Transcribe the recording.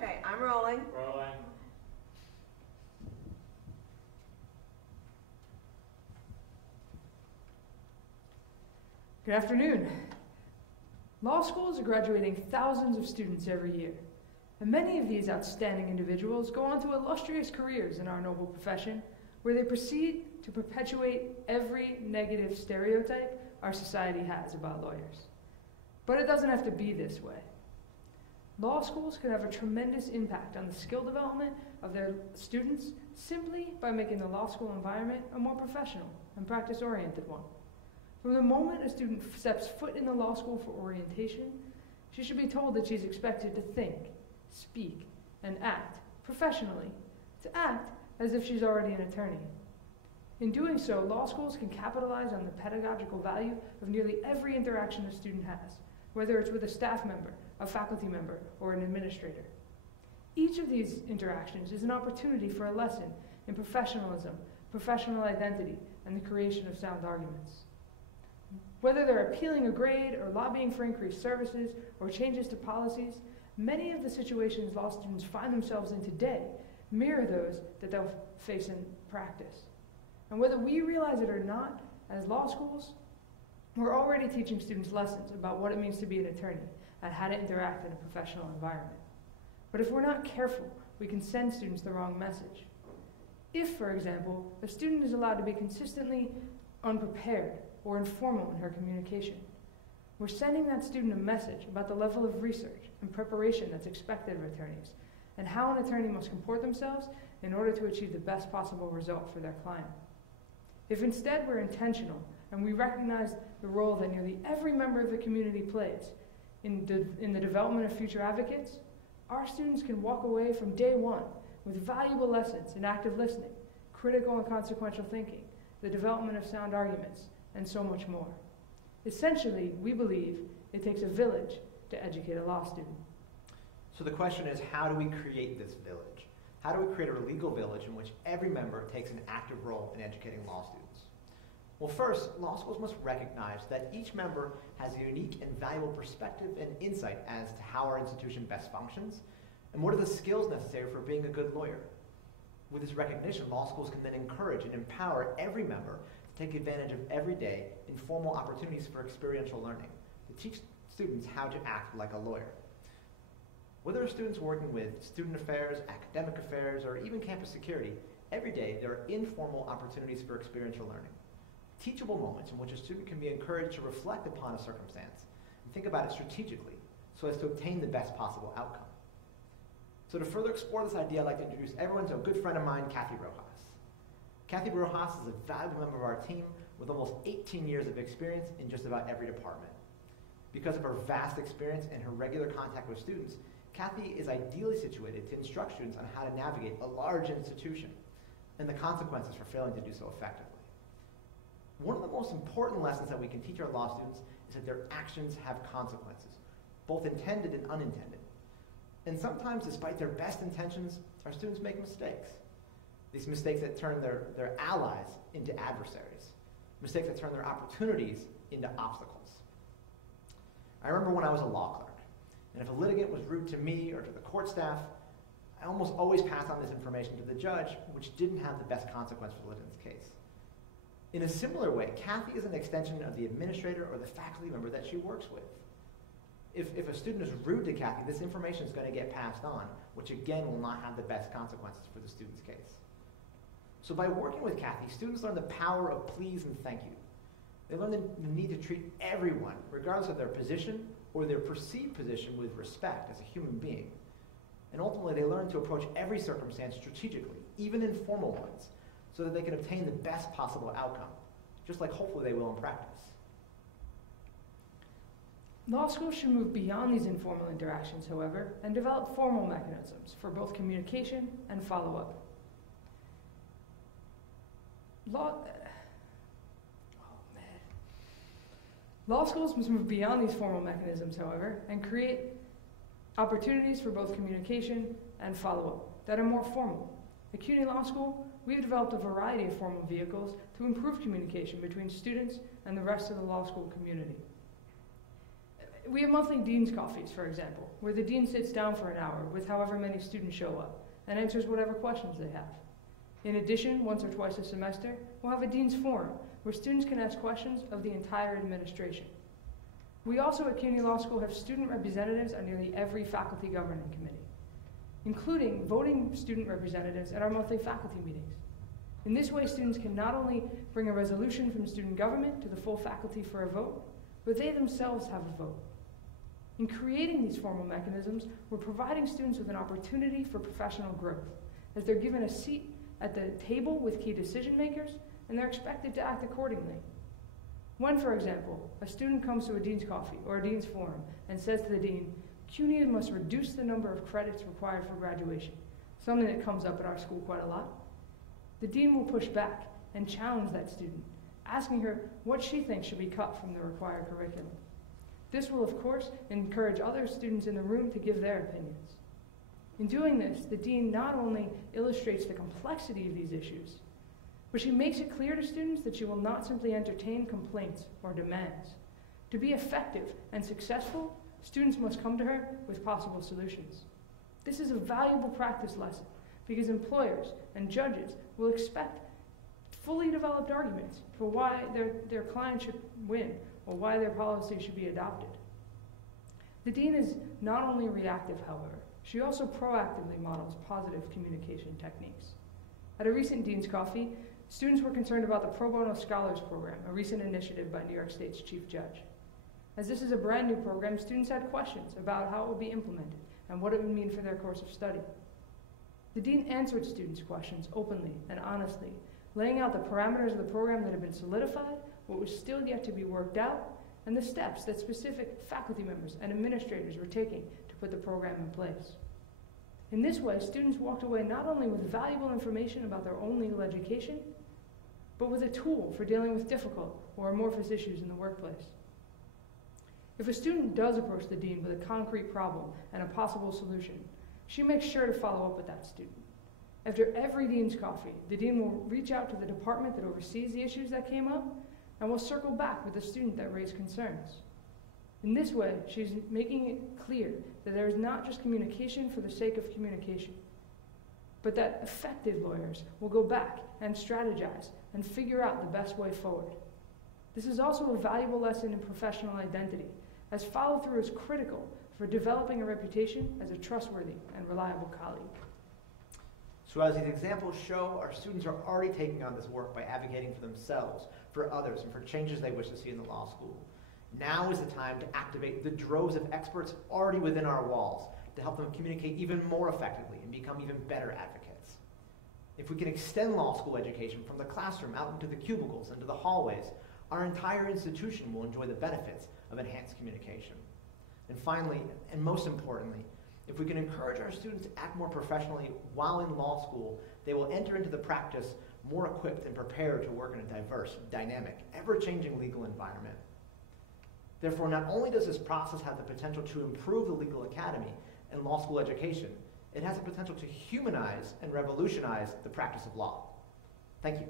Okay, I'm rolling. Rolling. Good afternoon. Law schools are graduating thousands of students every year, and many of these outstanding individuals go on to illustrious careers in our noble profession, where they proceed to perpetuate every negative stereotype our society has about lawyers. But it doesn't have to be this way. Law schools can have a tremendous impact on the skill development of their students simply by making the law school environment a more professional and practice-oriented one. From the moment a student steps foot in the law school for orientation, she should be told that she's expected to think, speak, and act professionally, to act as if she's already an attorney. In doing so, law schools can capitalize on the pedagogical value of nearly every interaction a student has, whether it's with a staff member, a faculty member, or an administrator. Each of these interactions is an opportunity for a lesson in professionalism, professional identity, and the creation of sound arguments. Whether they're appealing a grade or lobbying for increased services or changes to policies, many of the situations law students find themselves in today mirror those that they'll face in practice. And whether we realize it or not, as law schools, we're already teaching students lessons about what it means to be an attorney and how to interact in a professional environment. But if we're not careful, we can send students the wrong message. If, for example, a student is allowed to be consistently unprepared or informal in her communication, we're sending that student a message about the level of research and preparation that's expected of attorneys and how an attorney must comport themselves in order to achieve the best possible result for their client. If instead we're intentional and we recognize the role that nearly every member of the community plays in the development of future advocates, our students can walk away from day one with valuable lessons in active listening, critical and consequential thinking, the development of sound arguments, and so much more. Essentially, we believe it takes a village to educate a law student. So the question is, how do we create this village? How do we create a legal village in which every member takes an active role in educating law students? Well, first, law schools must recognize that each member has a unique and valuable perspective and insight as to how our institution best functions and what are the skills necessary for being a good lawyer. With this recognition, law schools can then encourage and empower every member to take advantage of everyday informal opportunities for experiential learning, to teach students how to act like a lawyer. Whether a student's working with student affairs, academic affairs, or even campus security, every day there are informal opportunities for experiential learning. Teachable moments in which a student can be encouraged to reflect upon a circumstance and think about it strategically so as to obtain the best possible outcome. So to further explore this idea, I'd like to introduce everyone to a good friend of mine, Kathy Rojas. Kathy Rojas is a valuable member of our team with almost 18 years of experience in just about every department. Because of her vast experience and her regular contact with students, Kathy is ideally situated to instruct students on how to navigate a large institution and the consequences for failing to do so effectively. One of the most important lessons that we can teach our law students is that their actions have consequences, both intended and unintended. And sometimes, despite their best intentions, our students make mistakes. These mistakes that turn their allies into adversaries. Mistakes that turn their opportunities into obstacles. I remember when I was a law clerk, and if a litigant was rude to me or to the court staff, I almost always passed on this information to the judge, which didn't have the best consequence for the litigant's case. In a similar way, Kathy is an extension of the administrator or the faculty member that she works with. If a student is rude to Kathy, this information is going to get passed on, which again will not have the best consequences for the student's case. So by working with Kathy, students learn the power of please and thank you. They learn the need to treat everyone, regardless of their position or their perceived position, with respect as a human being. And ultimately, they learn to approach every circumstance strategically, even informal ones, so that they can obtain the best possible outcome, just like hopefully they will in practice. Law schools should move beyond these informal interactions, however, and develop formal mechanisms for both communication and follow-up. Law schools must move beyond these formal mechanisms, however, and create opportunities for both communication and follow-up that are more formal. At CUNY Law School, we've developed a variety of formal vehicles to improve communication between students and the rest of the law school community. We have monthly dean's coffees, for example, where the dean sits down for an hour with however many students show up and answers whatever questions they have. In addition, once or twice a semester, we'll have a dean's forum where students can ask questions of the entire administration. We also at CUNY Law School have student representatives on nearly every faculty governing committee, including voting student representatives at our monthly faculty meetings. In this way, students can not only bring a resolution from student government to the full faculty for a vote, but they themselves have a vote. In creating these formal mechanisms, we're providing students with an opportunity for professional growth, as they're given a seat at the table with key decision makers, and they're expected to act accordingly. When, for example, a student comes to a dean's coffee or a dean's forum and says to the dean, CUNY must reduce the number of credits required for graduation, something that comes up at our school quite a lot, the dean will push back and challenge that student, asking her what she thinks should be cut from the required curriculum. This will, of course, encourage other students in the room to give their opinions. In doing this, the dean not only illustrates the complexity of these issues, but she makes it clear to students that she will not simply entertain complaints or demands. To be effective and successful, students must come to her with possible solutions. This is a valuable practice lesson because employers and judges will expect fully developed arguments for why their client should win or why their policy should be adopted. The dean is not only reactive, however, she also proactively models positive communication techniques. At a recent Dean's Coffee, students were concerned about the Pro Bono Scholars Program, a recent initiative by New York State's Chief Judge. As this is a brand new program, students had questions about how it would be implemented and what it would mean for their course of study. The dean answered students' questions openly and honestly, laying out the parameters of the program that had been solidified, what was still yet to be worked out, and the steps that specific faculty members and administrators were taking to put the program in place. In this way, students walked away not only with valuable information about their own legal education, but with a tool for dealing with difficult or amorphous issues in the workplace. If a student does approach the dean with a concrete problem and a possible solution, she makes sure to follow up with that student. After every Dean's Coffee, the dean will reach out to the department that oversees the issues that came up and will circle back with the student that raised concerns. In this way, she's making it clear that there is not just communication for the sake of communication, but that effective lawyers will go back and strategize and figure out the best way forward. This is also a valuable lesson in professional identity, as follow-through is critical for developing a reputation as a trustworthy and reliable colleague. So as these examples show, our students are already taking on this work by advocating for themselves, for others, and for changes they wish to see in the law school. Now is the time to activate the droves of experts already within our walls to help them communicate even more effectively and become even better advocates. If we can extend law school education from the classroom out into the cubicles, into the hallways, our entire institution will enjoy the benefits of enhanced communication. And finally, and most importantly, if we can encourage our students to act more professionally while in law school, they will enter into the practice more equipped and prepared to work in a diverse, dynamic, ever-changing legal environment. Therefore, not only does this process have the potential to improve the legal academy and law school education, it has the potential to humanize and revolutionize the practice of law. Thank you.